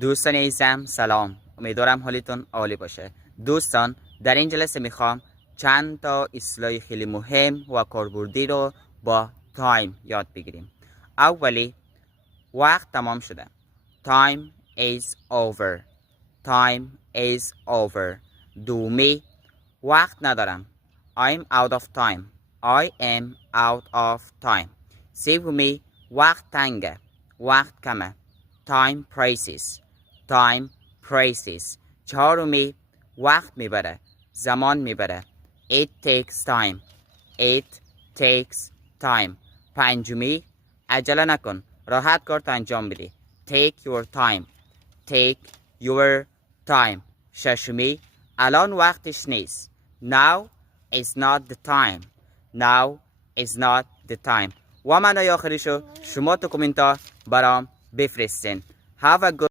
دوستان عزیزم سلام، امیدوارم حالتون عالی باشه. دوستان در این جلسه میخوام چند تا اصطلاح خیلی مهم و کاربردی رو با تایم یاد بگیریم. اولی، وقت تمام شده. Time is over. Time is over. دومی، وقت ندارم. I'm out of time. I am out of time. سومی، وقت تنگه. وقت کمه. Time precious. Time precious. چهارمی، وقت میبره. زمان میبره. It takes time. It takes time. پنجمی، عجله نکن. راحت کارت انجام بدی. Take your time. Take your time. ششمی، الان وقتش نیست. Now is not the time. Now is not the time. و معنای آخریشو شما تو کامنت ها برام بفرستین. Have a good